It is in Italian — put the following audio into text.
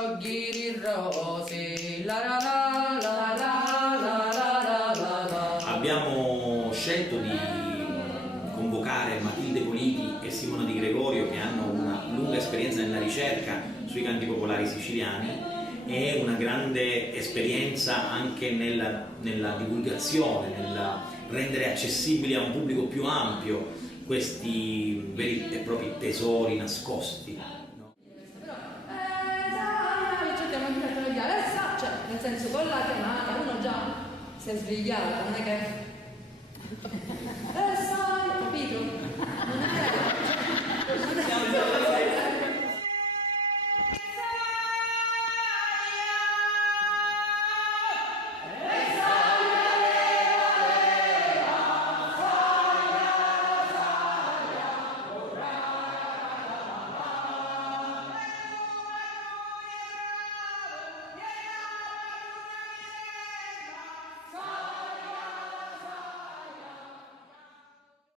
sciogghiri rosi, la la la la la la la la la. Abbiamo scelto di convocare Matilde Politi e Simona Di Gregorio, che hanno una lunga esperienza nella ricerca sui canti popolari siciliani e una grande esperienza anche nella divulgazione, nel rendere accessibili a un pubblico più ampio questi veri e propri tesori nascosti. Però, cerchiamo di mettere cioè, nel senso con la chiamata uno già si è svegliato, non è che